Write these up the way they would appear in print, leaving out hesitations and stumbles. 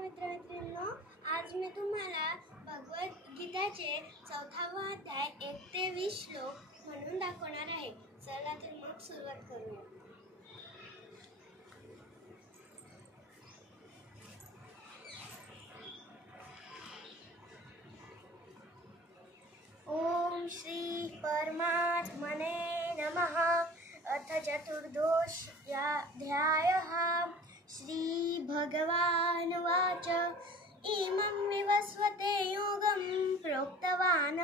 मित्रांनो, आज मी तुम्हाला भगवद्गीताचे 4वा अध्याय 1 ते 20 श्लोक म्हणून दाखवणार आहे. चला तर मग सुरुवात करूया. ओम श्री परमात्मने नमः. अथ चतुर्दशोऽध्यायः. श्री भगवानुवाच इमं विवस्वते योगं प्रोक्तवान्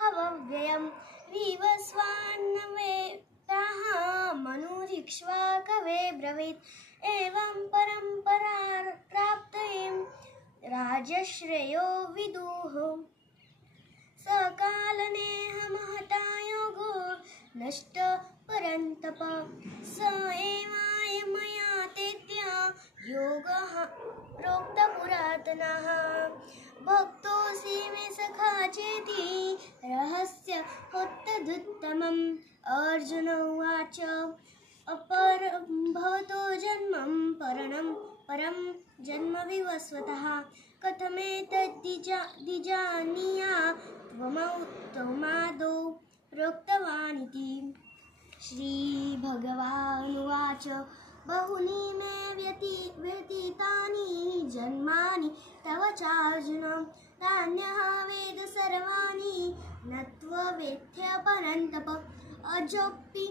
हव्ययं विवस्वान्नवेताः मनुरिक्ष्वाकवे ब्रवीत्. एवं परम्परा प्राप्तिं राजश्रेयो विदुः. सकालनेह महता योगो नष्ट परन्तप. स एवायमया तेद्य योगः प्रोक्त पुरातनः. भक्तोऽसि मे सखा चेति रहस्य होत्तदुत्तमम्. अर्जुन उवाच अपरं भवतो जन्मं परं जन्म विवस्वतः. कथमेतद्विजानीया त्वमादौ प्रोक्तवानिति. श्रीभगवानुवाच बहूनि मे व्यतीतानि जन्मानि तव चार्जुन. तान्यः वेद सर्वाणि न त्ववेत्थ्य परन्तप. अजोऽपि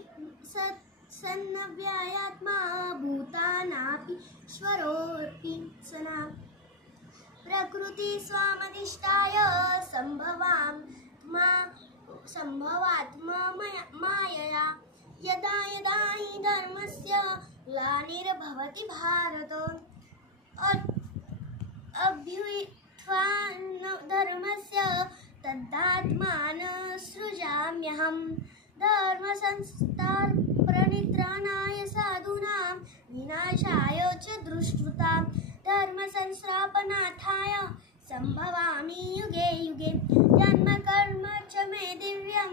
सन्नव्ययात्मा भूतानापि ईश्वरोऽपि सना. प्रकृति स्वामधिष्ठाय संभवात्मा मायया. यदा यदा हि धर्मस्य ग्लानिर्भवति भारत. अभ्युत्थानधर्मस्य तदात्मानं सृजाम्यहम्. धर्मसंस्थापननित्राणाय साधूनां विनाशाय च दुष्कृतां. धर्मसंस्थापनार्थाय सम्भवामि युगे युगे. जन्म कर्म च मे दिव्यं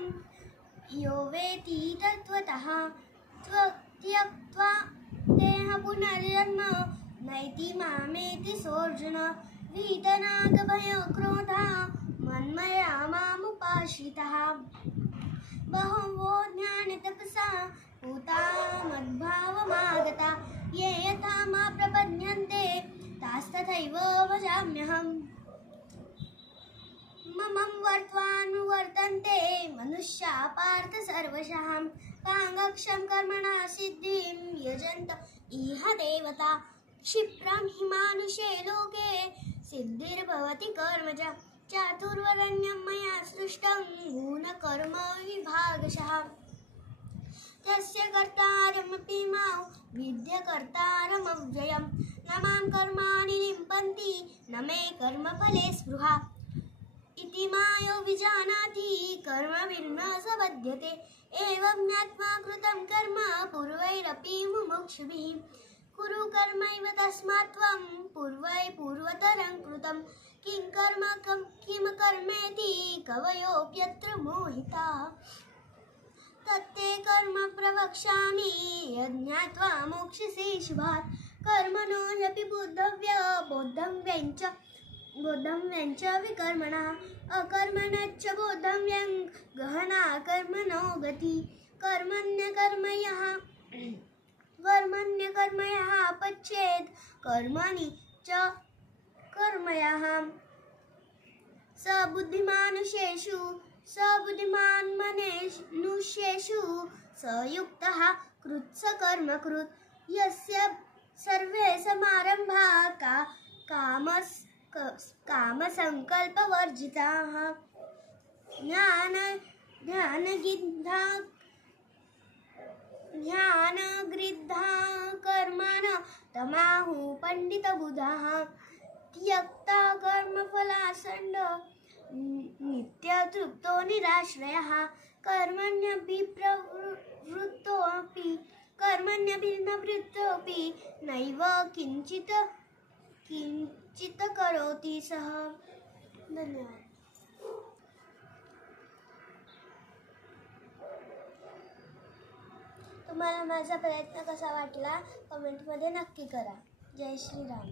यो वेत्ति तत्त्वतः. त्यक्त्वा देह पुनर्जन्म नैति मामेति सोऽर्जुन. वीतरागभयक्रोधा मन्मया मामुपाश्रिताः. बहवो ज्ञानतपसा पूता मद्भावमागता. ये यथा मा प्रपद्यन्ते तास्तथैव भजाम्यहम्. मम वर्त्वानुवर्तन्ते मनुष्या पार्थ सर्वशः. काङ्क्षं कर्मणा सिद्धिं यजन्त इह देवता. क्षिप्रं हि मानुषे लोके सिद्धिर्भवति कर्मज. चातुर्वर्ण्यं मया सृष्टं गुणकर्म विभागशः. तस्य कर्तारमपि मां विद्य कर्तारमव्ययम्. न मां कर्माणि लिम्पन्ति न मे कर्मफले स्पृहा. इति मायो विजानाति कर्मभिर्न स बध्यते. एवं ज्ञात्वा कृतं कर्म पूर्वैरपि मुमुक्षुभिः. कुरु कर्मैव तस्मात् त्वं पूर्वतरं कृतं. किं कर्मेति कवयोऽप्यत्र मोहिताः. तत्ते कर्म प्रवक्ष्यामि यज्ञात्वा मोक्ष्यसे शुभात्. कर्मणो ह्यपि बोद्धव्यं च विकर्मणः. अकर्मणश्च बोद्धव्यं गहना कर्मणो गति. कर्मण्यकर्मयः पच्छेत् कर्मणि च कर्मयः. स बुद्धिमान् मनुष्येषु स युक्तः कृत्सकर्मकृत्. यस्य सर्वे समारम्भाः कामसङ्कल्पवर्जिताः. ध्यानगृद्धा कर्मणः तमाहुः पण्डितबुधाः. त्यक्ता कर्मफलासक्तो नित्यतृप्तो निराश्रयः. कर्मण्यभिर्नवृत्तोऽपि नैव किञ्चित् करोति सः. धन्यवाद. तुम्हाला माझा प्रयत्न कसा वाटला कमेंटमध्ये नक्की करा. जय श्रीराम.